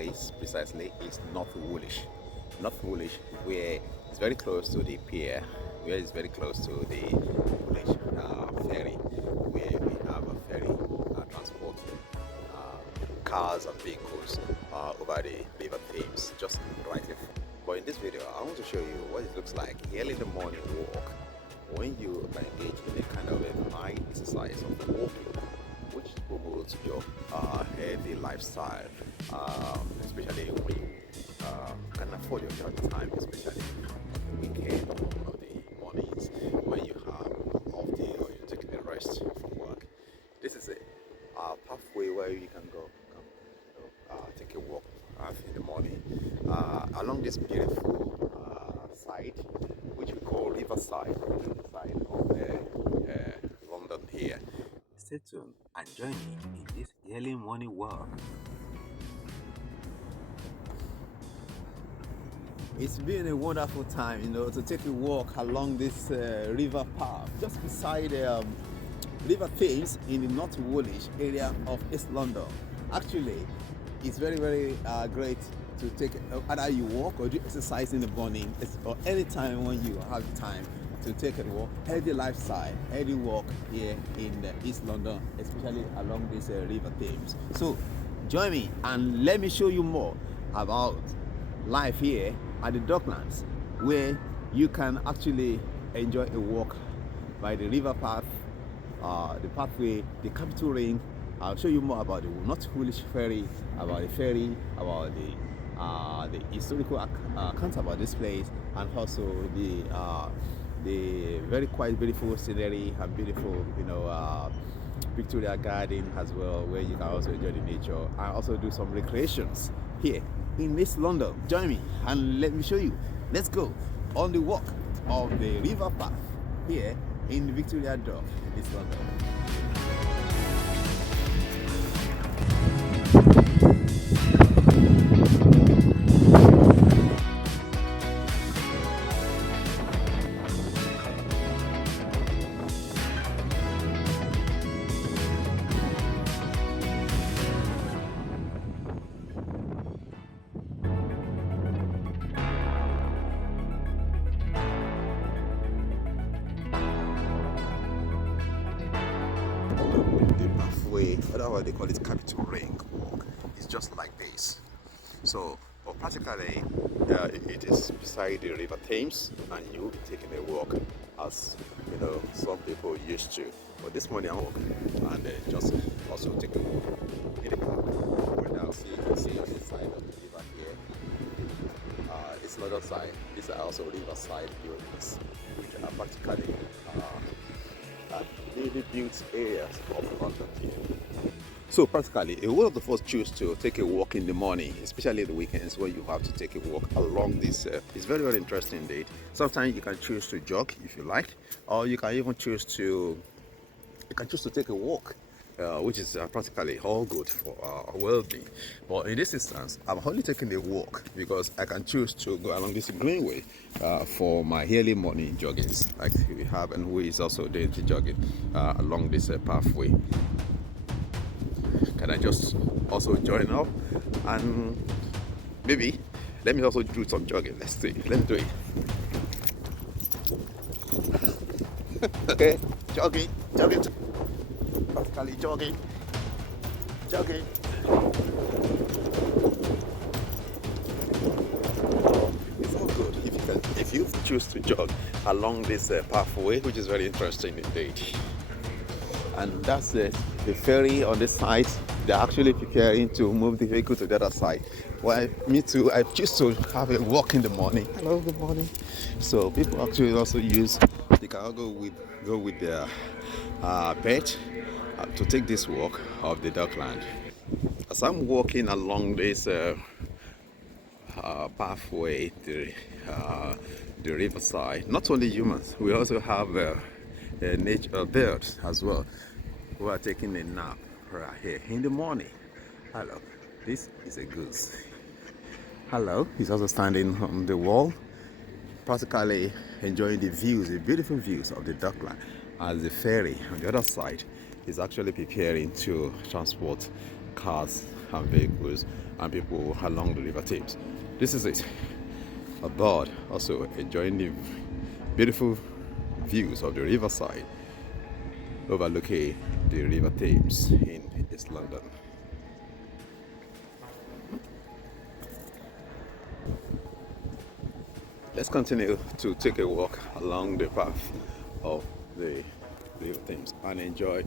place precisely is North Woolwich. North Woolwich, where it's very close to the pier, where it's very close to the Woolwich ferry, where we have a ferry transport cars and vehicles over the River Thames, just right in front. But in this video, I want to show you what it looks like early in the morning walk when you engage in a kind of a mind exercise of walking, which promotes your healthy lifestyle, especially when you can afford your job time, especially on the weekend or the mornings when you have off day or you're taking a rest from work. This is a pathway where you can go, take a walk in the morning along this beautiful side, which we call Riverside, side of London here. Stay tuned and join me in this early morning walk. It's been a wonderful time, to take a walk along this river path just beside River Thames in the North Woolwich area of East London. Actually, it's very, very great to take either you walk or do exercise in the morning or any time when you have time to take a walk. Healthy lifestyle, healthy walk here in East London, especially along this River Thames. So join me and let me show you more about life here at the Docklands, where you can actually enjoy a walk by the river path, the pathway, the Capital Ring. I'll show you more about the North Woolwich ferry, about the ferry, about the historical account about this place, and also the very quite beautiful scenery and beautiful, Victoria Garden as well, where you can also enjoy the nature and also do some recreations here in East London. Join me and let me show you. Let's go on the walk of the river path here in the Victoria Dock in East London. The pathway, otherwise they call it Capital Ring walk, is just like this. So, but practically, it is beside the River Thames, and you will be taking a walk, as some people used to. But this morning I walk and just also take a walk in the park. When I see on this side of the river here, it's another side. These are also riverside buildings, which are practically newly built areas of London here. So practically, a lot of us choose to take a walk in the morning, especially the weekends where you have to take a walk along this. It's very, very interesting indeed. Sometimes you can choose to jog if you like, or you can even choose to take a walk, which is practically all good for our well-being. But in this instance, I'm only taking a walk because I can choose to go along this greenway for my early morning joggings, like we have, and who is also doing the jogging along this pathway. Can I just also join up and maybe let me also do some jogging? Let's do it. Okay, jogging, practically jogging. It's all good if you choose to jog along this pathway, which is very interesting indeed. And that's the ferry on this side. They're actually preparing to move the vehicle to the other side. Well, me too, I choose to have a walk in the morning. Hello, good morning. So people actually also they can go with their pet to take this walk of the Dockland. As I'm walking along this pathway, the riverside, not only humans, we also have nature birds as well, who are taking a nap right here in the morning. Hello, this is a goose. Hello, he's also standing on the wall, practically enjoying the views, the beautiful views of the Dockland, as the ferry on the other side is actually preparing to transport cars and vehicles and people along the River Thames. This is it. Abroad, also enjoying the beautiful views of the riverside overlooking the River Thames in East London. Let's continue to take a walk along the path of the River Thames and enjoy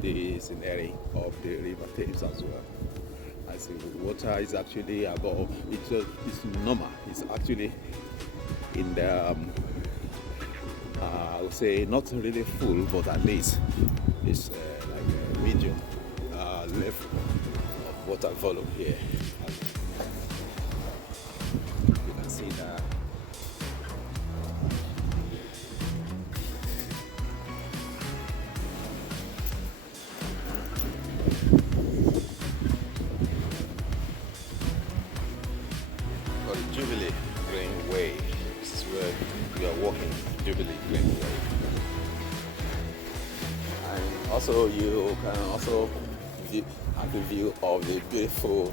the scenery of the River Thames as well. As the water is actually above, it's normal. It's actually in the I would say not really full, but at least it's like a medium level of water volume here. You can see that. For the Jubilee Green Way, this is where we are walking, Jubilee Green Way. And also you can also have a view of the beautiful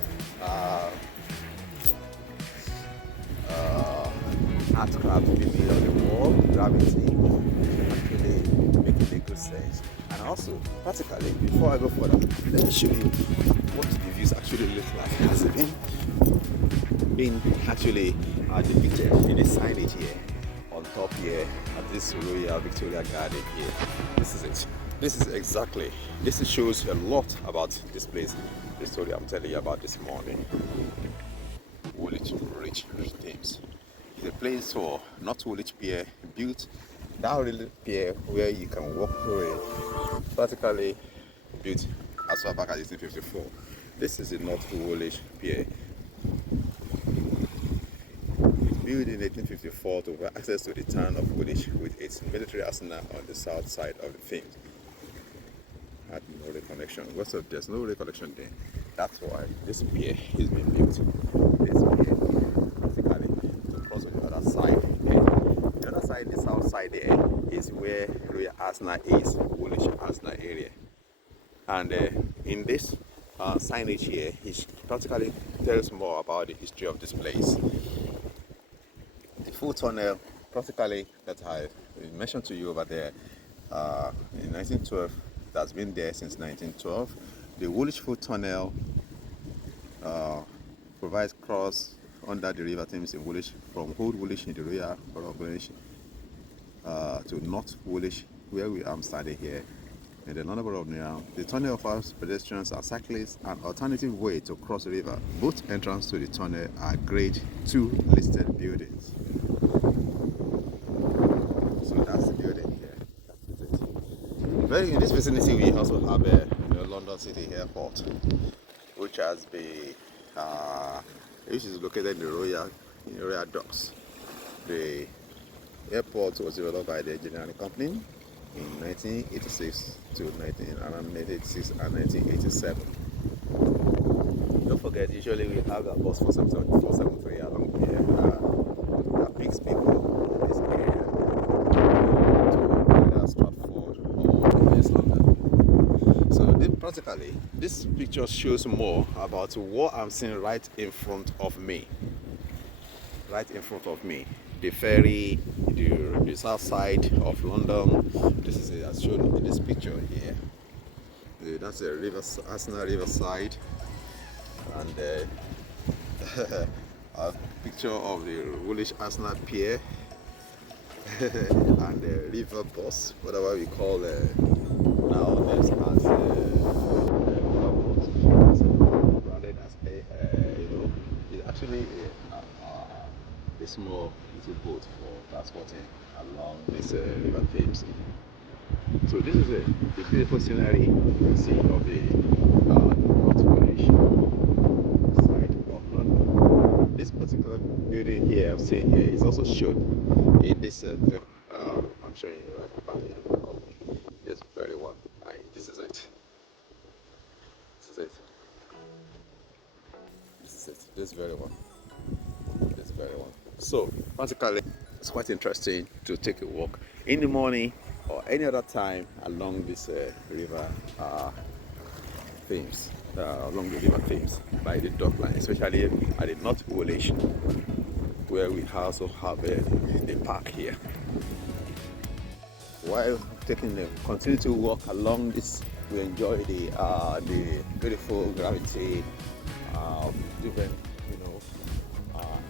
art craft in the middle of the wall, gravity, actually making a good sense. And also, practically, before I go further, let me show you what the views actually look like. Has it been actually depicted in the signage here on top here at this Royal Victoria Garden here. This is it. This shows a lot about this place, the story I'm telling you about this morning. Woolwich Thames. It's a place for not Woolwich Pier, built that really pier where you can walk through it, practically built as far back as 1854. This is the North Woolwich Pier. Built in 1854 to have access to the town of Woolwich with its military arsenal on the south side of the Thames. Had no rail connection. There's no rail connection there. That's why this pier is being built. This pier, basically, to cross to the other side. And the other side, the south side there, is where Royal Arsenal is, Woolwich Arsenal area. And in this signage here, it practically tells more about the history of this place. The full tunnel, practically, that I mentioned to you over there in 1912, that's been there since 1912. The Woolwich Foot Tunnel provides cross under the River Thames in Woolwich from Old Woolwich in the Royal Borough of Woolwich to North Woolwich, where we are standing here in the London Borough of Newham. The tunnel offers pedestrians and cyclists an alternative way to cross the river. Both entrances to the tunnel are Grade 2 listed buildings. So that's the building here. In this vicinity, we also have London City Airport, which has been, which is located in the Royal Docks. The airport was developed by the engineering company in 1986 to around 1986 and 1987. Don't forget, usually we have a bus 473 along here that picks people in this area to either Stratford or East London. So practically, this picture shows more about what I'm seeing right in front of me. Right in front of me. The ferry, the south side of London. This is it as shown in this picture here. That's the Arsenal Riverside, and a picture of the Woolwich Arsenal Pier and the river bus, whatever we call nowadays as river bus, branded as it's actually a small little boat for transporting along this River Thames. So this is the beautiful scenery you see of the North Woolwich side of London. This particular building here I'm seeing here is also shown in this I'm showing you right back here of this very one. This is it. This is it. This is it. This very one. This very one. So practically it's quite interesting to take a walk in the morning or any other time along this river Thames. along the river Thames by the dock line, especially at the North Woolwich, where we also have a park here. While taking the continue to walk along this, we enjoy the beautiful gravity, different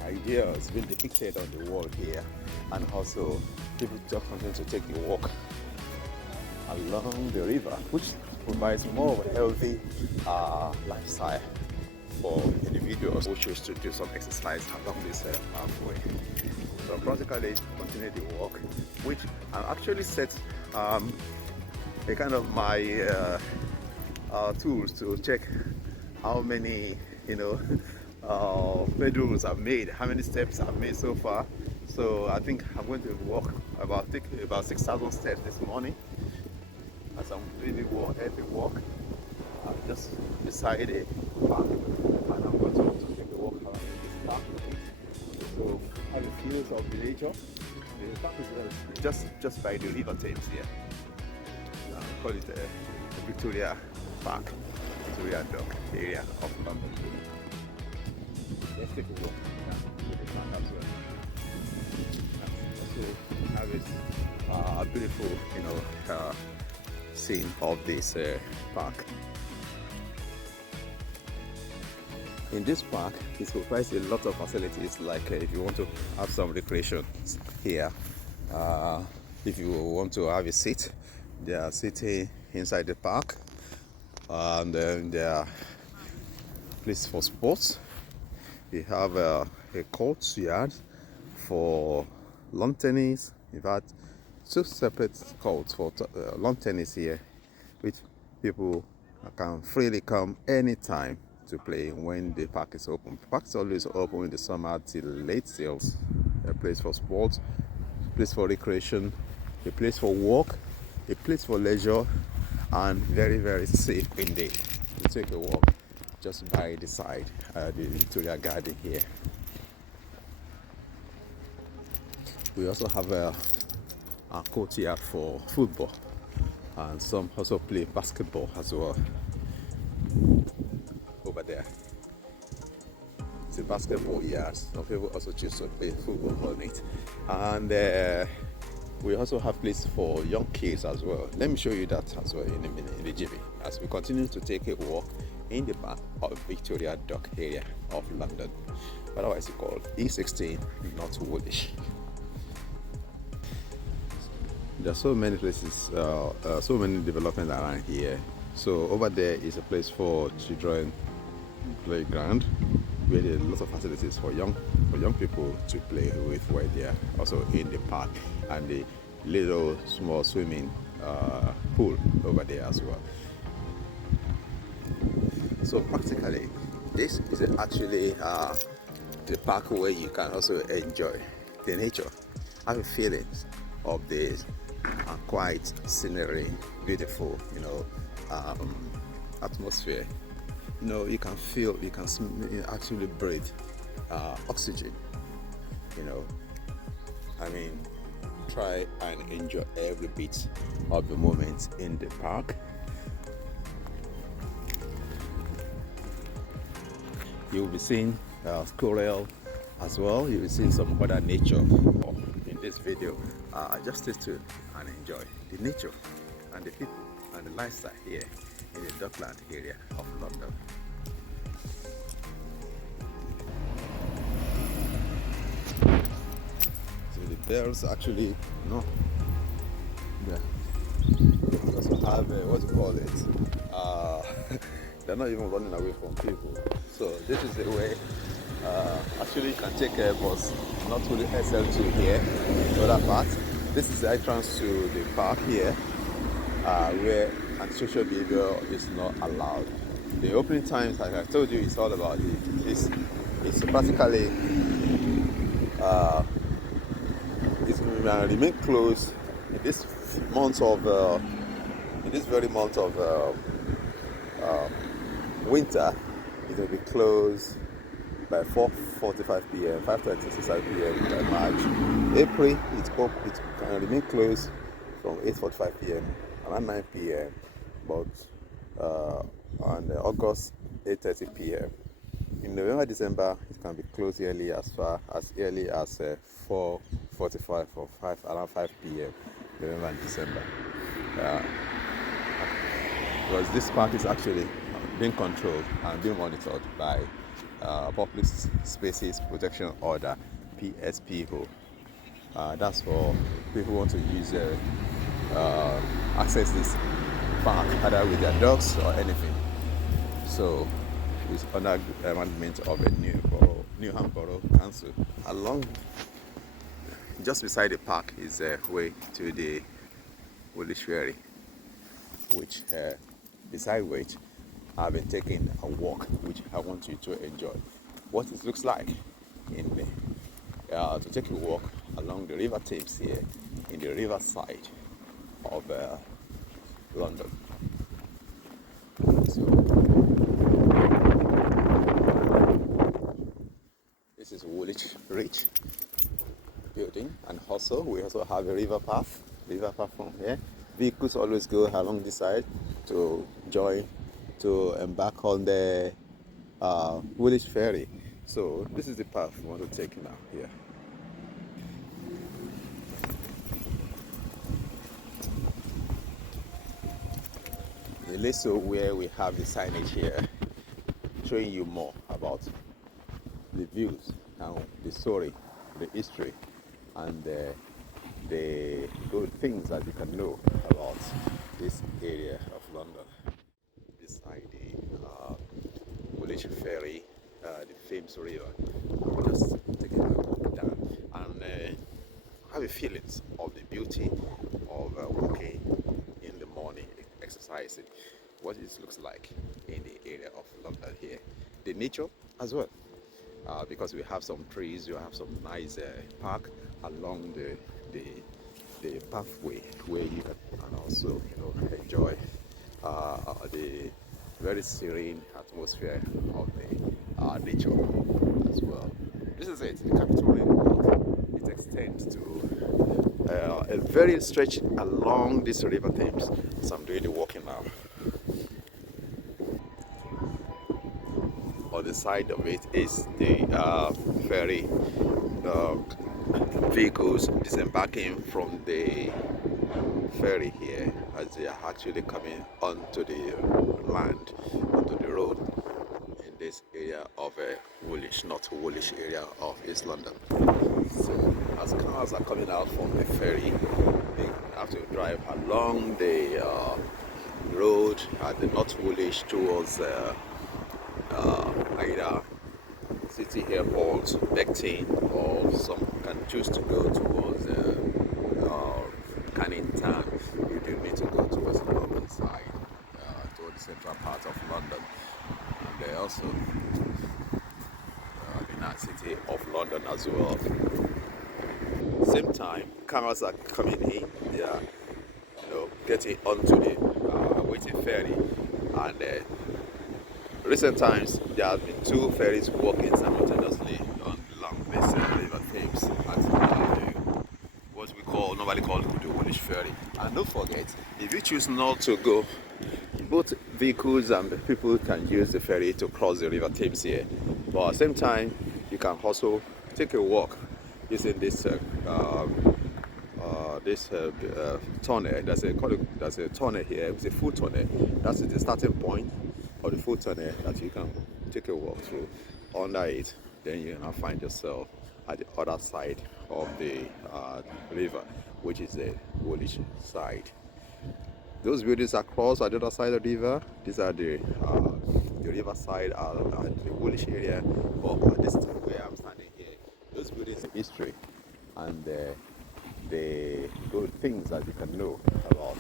ideas being depicted on the wall here, and also people just continue to take a walk along the river, which provides more of a healthy lifestyle for individuals who choose to do some exercise along this pathway. So practically continue the walk, which I actually set a kind of my tools to check how many pedals I've made, how many steps I've made so far. So I think I'm going to walk take about 6,000 steps this morning as I'm doing the heavy walk. I'm just beside a park, and I'm going to also take a walk around this park. So have a feel of the nature. The park is just by the river Thames here. Call it the Victoria Park, Victoria Dock area of London. Let's take a walk to the park as well. Also have a beautiful, scene of this park. In this park, it provides a lot of facilities, like if you want to have some recreation here, if you want to have a seat, they are sitting inside the park, and then there are places for sports. We have a courtyard for lawn tennis. In fact, two separate courts for lawn tennis here, which people can freely come anytime to play when the park is open. The park is always open in the summer till late sales. A place for sports, a place for recreation, a place for walk, a place for leisure, and very, very safe indeed. You take a walk just by the side, the Victoria Garden here. We also have a courtyard for football, and some also play basketball as well. Over there, it's a basketball yard. Some people also choose to play football on it, and we also have place for young kids as well. Let me show you that as well in a minute, in the GB, as we continue to take a walk in the park of Victoria Dock area of London, otherwise called E16 North Woolwich. There are so many places, so many developments around here. So over there is a place for children playground, where there are lots of facilities for young people to play with while they are also in the park, and the little small swimming pool over there as well. So practically, this is actually the park where you can also enjoy the nature, have a feeling of this quiet scenery, beautiful, atmosphere. You can feel, you can actually breathe oxygen. Try and enjoy every bit of the moment in the park. You'll be seeing squirrel as well. You'll be seeing some other nature in this video. Just stay tuned and enjoy the nature and the people and the lifestyle here in the Dockland area of London. So the bells actually, they also have what you call it. They're not even running away from people. So this is the way. Actually, you can take a bus, not to the SL2 here, to that part. This is the entrance to the park here, where antisocial behavior is not allowed. The opening times, like I told you, it's all about this. It's practically it's going to remain closed in this month of very month of winter. It will be closed by 4:45 p.m., 5:36 p.m. by March. April, it can remain closed from 8:45 p.m. around 9 p.m. But on August 8:30 p.m. In November, December, it can be closed early as 4:45 or around 5 p.m. November and December. Uh, because this park is actually being controlled and being monitored by Public Spaces Protection Order (PSPO). That's for people who want to use access this park either with their dogs or anything. So it's under management of a Newham Borough Council. Along just beside the park is a way to the Woolwich Ferry, which beside which I've been taking a walk, which I want you to enjoy. What it looks like in to take a walk along the River Thames here in the riverside of London. So this is Woolwich Reach building, and also we also have a river path from here. Vehicles always go along this side to embark on the Woolwich Ferry. So this is the path we want to take now here. The Leso where we have the signage here showing you more about the views and the story, the history, and the good things that you can know about this area of London. Beside the Woolwich Ferry, the Thames River, I'm just taking a walk down and have a feelings of the beauty of walking in the morning, exercising, what it looks like in the area of London here, the nature as well. Because we have some trees, we have some nice park along the pathway where you can also enjoy the very serene atmosphere of the nature as well. This is it, the Capital Ring. It extends to a very stretch along this River Thames. So I'm doing the walking now. On the side of it is the ferry vehicles disembarking from the ferry here as they are actually coming onto the land, onto the road in this area of Woolwich, North Woolwich area of East London. So as cars are coming out from the ferry, they have to drive along the road at the North Woolwich towards either City Airport, Beckton, or some can choose to go towards Canning Town. You do need to go towards the northern side, towards the central part of London. And they also in that City of London as well. Same time, cars are coming in. They are getting onto the waiting ferry, and recent times there have been two ferries working simultaneously along this River Thames at what we normally call the Woolwich Ferry. And don't forget, if you choose not to go, both vehicles and people can use the ferry to cross the River Thames here. But at the same time, you can also take a walk using this tunnel. There's a tunnel here. It's a full tunnel. That's the starting point of the full tunnel that you can take a walk through. Under it, then you now find yourself at the other side of the river, which is the Woolwich side. Those buildings across at the other side of the river, these are the river side at the Woolwich area. But at this time where I'm standing here, those buildings are history and the good things that you can know about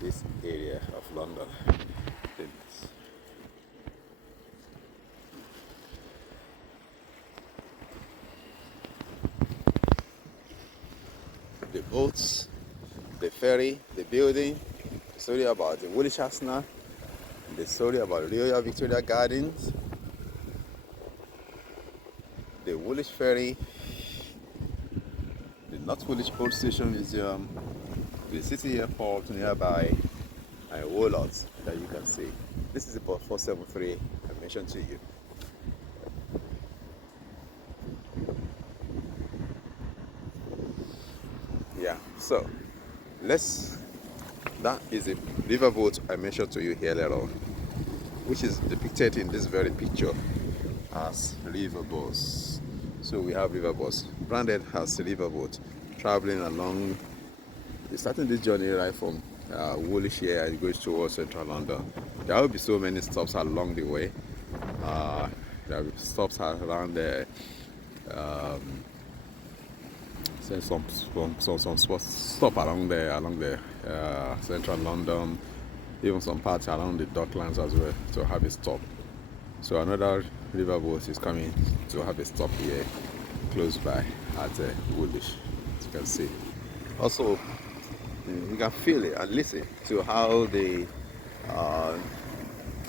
this area of London. The boats, the ferry, the building, the story about the Woolwich Arsenal, the story about Royal Victoria Gardens, the Woolwich Ferry, the North Woolwich Old Station Museum, the City Airport nearby, and a whole lot that you can see. This is about 473 I mentioned to you. Yeah, so let's that is a riverboat I mentioned to you earlier on, which is depicted in this very picture as riverboats. So we have riverboats branded as riverboat traveling along. Starting this journey right from Woolwich here and goes towards central London. There will be so many stops along the way. Uh, there will be stops around there. So some spots stop along the central London, even some parts around the Docklands as well to have a stop. So another riverboat is coming to have a stop here close by at Woolwich, as you can see. Also, you can feel it and listen to how uh,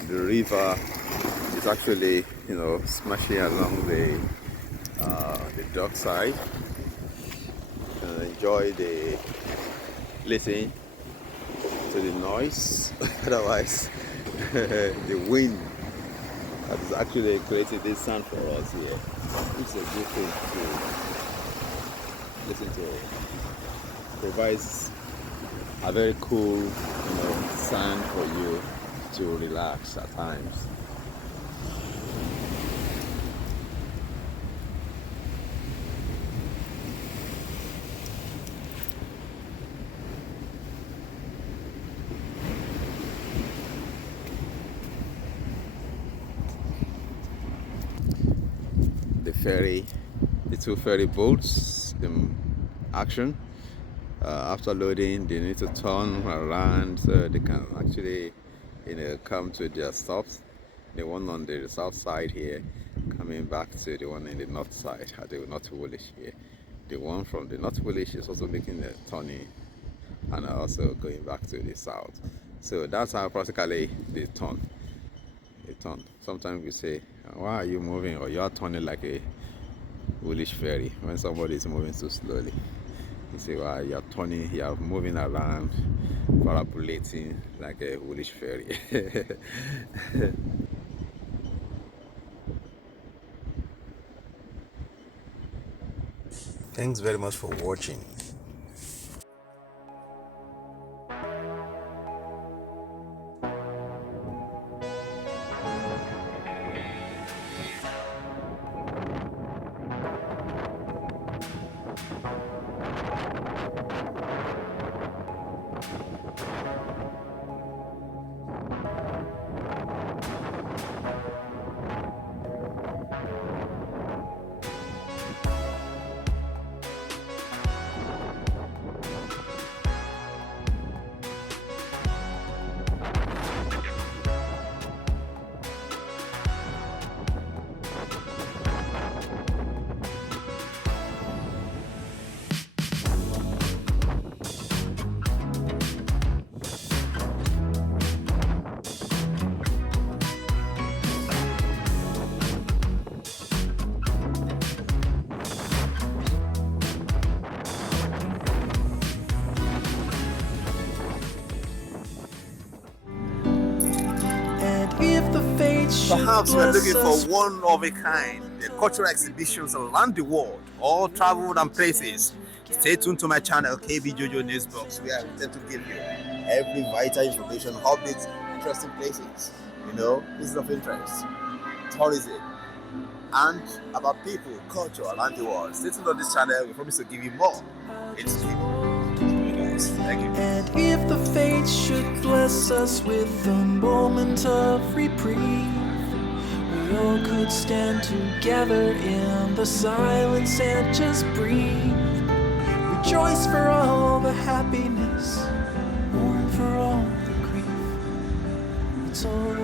the river is actually, smashing along the dock side. Enjoy the listen to the noise. Otherwise, the wind that is actually creating this sound for us here. It's a good thing to listen to. It provides a very cool, sound for you to relax at times. The ferry, the two ferry boats in action. After loading, they need to turn around so they can actually, come to their stops. The one on the south side here, coming back to the one in the north side, at the North Woolwich here. The one from the North Woolwich is also making a turning and also going back to the south. So that's how practically they turn. They turn. Sometimes we say, "Why are you moving?" Or "You are turning like a Woolwich ferry," when somebody is moving too slowly. You say, "Well, you're turning, you're moving around, parabolating like a Woolwich ferry." Thanks very much for watching. Perhaps we're looking for one of a kind, the cultural exhibitions around the world, all traveled and places. Stay tuned to my channel, KB Jojo Newsbox, where I intend to give you every vital information, updates, interesting places, places of interest, tourism, and about people, culture around the world. Stay tuned on this channel. We promise to give you more. It's Thank you. And if the fates should bless us with a moment of reprieve, we all could stand together in the silence and just breathe. Rejoice for all the happiness, mourn for all the grief. It's all